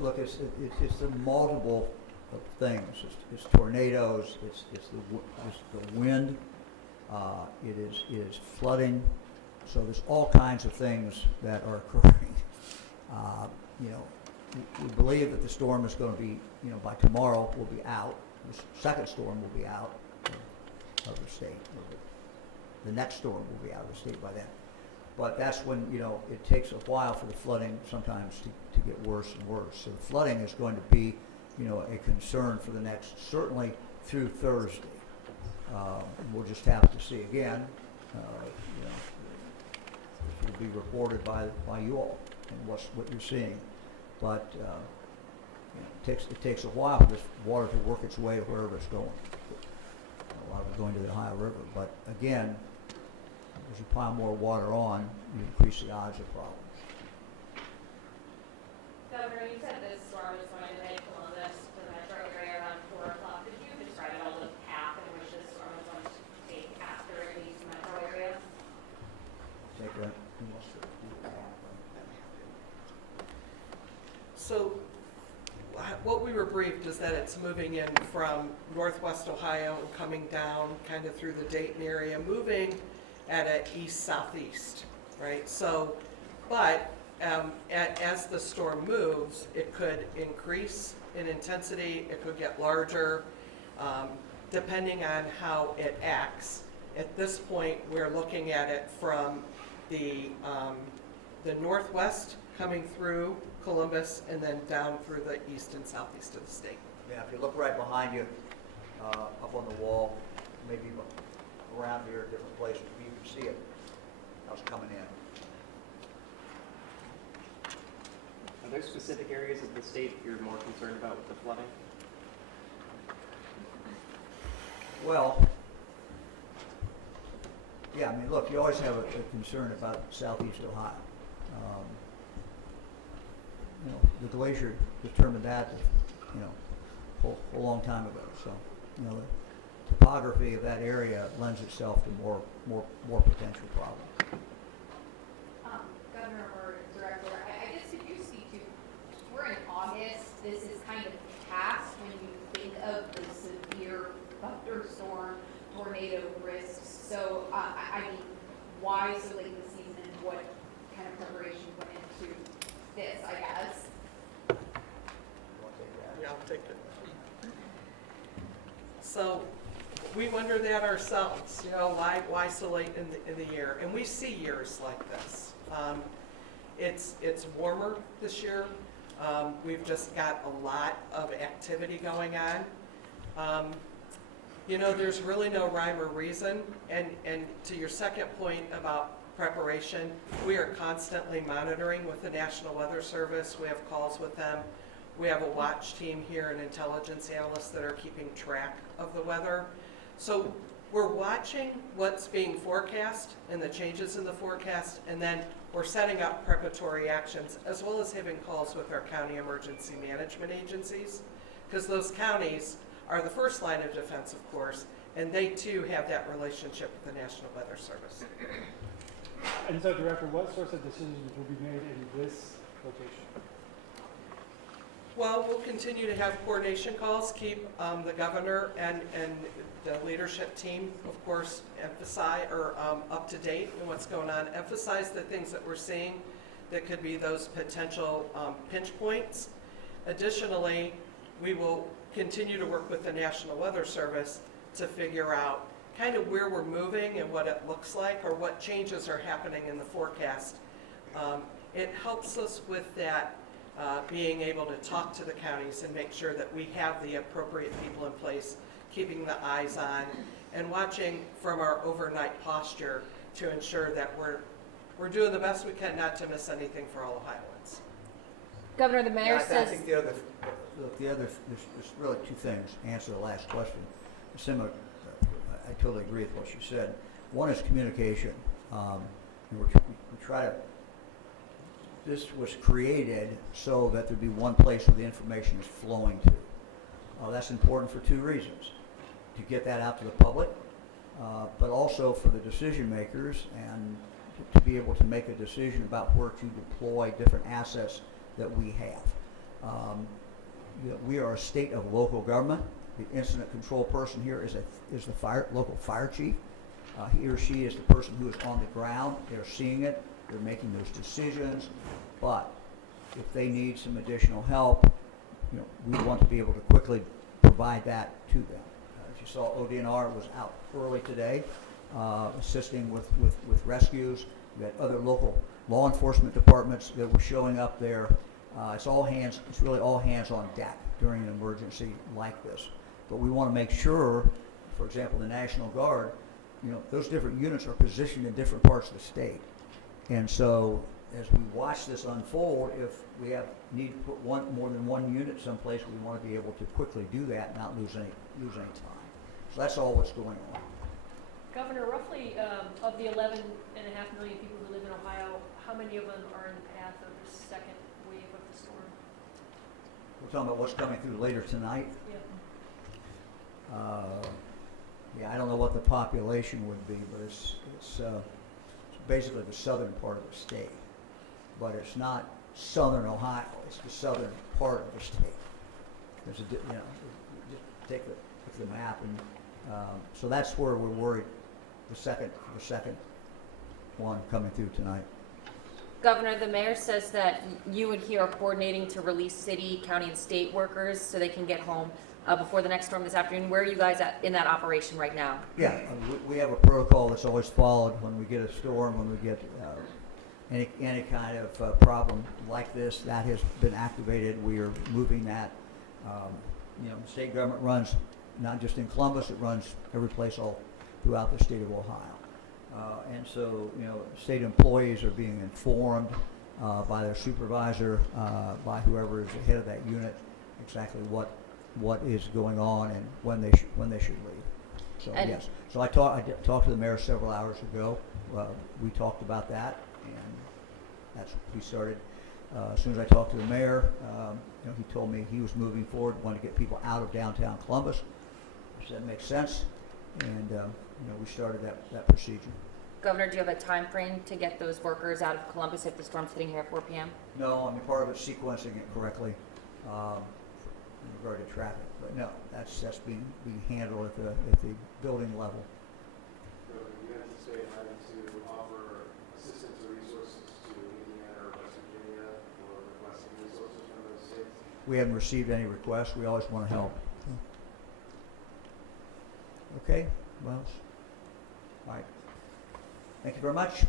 Look, it's the multiple of things. It's tornadoes. It's the wind. It is flooding. So there's all kinds of things that are occurring. You know, we believe that the storm is going to be, you know, by tomorrow will be out. The second storm will be out of the state. The next storm will be out of the state by then. But that's when, you know, it takes a while for the flooding sometimes to get worse and worse. So the flooding is going to be, you know, a concern for the next, certainly through Thursday. We'll just have to see again. You know, this will be reported by you all and what you're seeing. But you know, it takes a while for this water to work its way to wherever it's going. A lot of it going to the Ohio River. But again, as you pile more water on, you increase the odds of problems. Governor, you said this storm is going to hit Columbus, the metro area, around 4 o'clock. Could you describe a little path in which this storm is going to take after it leaves the metro area? Take that. Who wants to do that? So what we were briefed is that it's moving in from northwest Ohio and coming down kind of through the Dayton area, moving at an east-southeast, right? So, but as the storm moves, it could increase in intensity, it could get larger, depending on how it acts. At this point, we're looking at it from the northwest coming through Columbus and then down through the east and southeast of the state. Yeah, if you look right behind you, up on the wall, maybe around here, different places, you can see it. How's coming in. Are there specific areas of the state you're more concerned about with the flooding? Well, yeah, I mean, look, you always have a concern about southeast Ohio. You know, the glacier determined that, you know, a long time ago. So, you know, the topography of that area lends itself to more potential problems. Governor or Director, I guess if you speak to, we're in August, this is kind of past when you think of the severe thunderstorm, tornado risks. So, I mean, why so late in the season and what kind of preparation went into this, I guess? You want to take that? Yeah, I'll take it. So we wonder that ourselves, you know, why so late in the year? And we see years like this. It's warmer this year. We've just got a lot of activity going on. You know, there's really no rhyme or reason. And to your second point about preparation, we are constantly monitoring with the National Weather Service. We have calls with them. We have a watch team here and intelligence analysts that are keeping track of the weather. So we're watching what's being forecast and the changes in the forecast, and then we're setting up preparatory actions as well as having calls with our county emergency management agencies, because those counties are the first line of defense, of course, and they too have that relationship with the National Weather Service. And so, Director, what sorts of decisions will be made in this location? Well, we'll continue to have coordination calls, keep the governor and the leadership team, of course, up to date on what's going on, emphasize the things that we're seeing that could be those potential pinch points. Additionally, we will continue to work with the National Weather Service to figure out kind of where we're moving and what it looks like or what changes are happening in the forecast. It helps us with that, being able to talk to the counties and make sure that we have the appropriate people in place, keeping the eyes on and watching from our overnight posture to ensure that we're doing the best we can not to miss anything for all Ohioans. Governor, the mayor I says... think the other, there's really two things to answer the last question. Similar, I totally agree with what you said. One is communication. We try to, this was created so that there'd be one place where the information is flowing to. That's important for two reasons. To get that out to the public, but also for the decision makers and to be able to make a decision about where to deploy different assets that we have. We are a state of local government. The incident control person here is the local fire chief. He or she is the person who is on the ground. They're seeing it. They're making those decisions. But if they need some additional help, we want to be able to quickly provide that to them. As you saw, ODNR was out early today, assisting with rescues. We had other local law enforcement departments that were showing up there. It's really all hands on deck during an emergency like this. But we want to make sure, for example, the National Guard, those different units are positioned in different parts of the state. And so as we watch this unfold, if we need to put more than one unit someplace, we want to be able to quickly do that and not lose any time. So that's all what's going on. Governor, roughly of the 11.5 million people who live in Ohio, how many of them are in the path of the second wave of the storm? We're talking about what's coming through later tonight. Yeah. I don't know what the population would be, but it's basically the southern part of the state. But it's not southern Ohio, it's the southern part of the state. There's just take the map, and so that's where we're worried. The second one coming through tonight. Governor, the mayor says that you and he are coordinating to release city, county, and state workers so they can get home before the next storm this afternoon. Where are you guys at in that operation right now? Yeah, we have a protocol that's always followed when we get a storm, when we get any kind of problem like this. That has been activated. We are moving that. The state government runs not just in Columbus, it runs every place all throughout the state of Ohio. And so, state employees are being informed by their supervisor, by whoever is the head of that unit, exactly what is going on and when they should leave. So And yes. So I talked to the mayor several hours ago. We talked about that, and we started. As soon as I talked to the mayor, he told me he was moving forward, wanted to get people out of downtown Columbus. I said that makes sense, and we started that procedure. Governor, do you have a time frame to get those workers out of Columbus if the storm's hitting here at 4 p.m.? No, I mean part of it's sequencing it correctly in regard to traffic, but no, that's being handled at the building level. Do you anticipate having to offer assistance or resources to Indiana or West Virginia for requesting resources from those states? We haven't received any requests. We always want to help. Okay, well, all right. Thank you very much.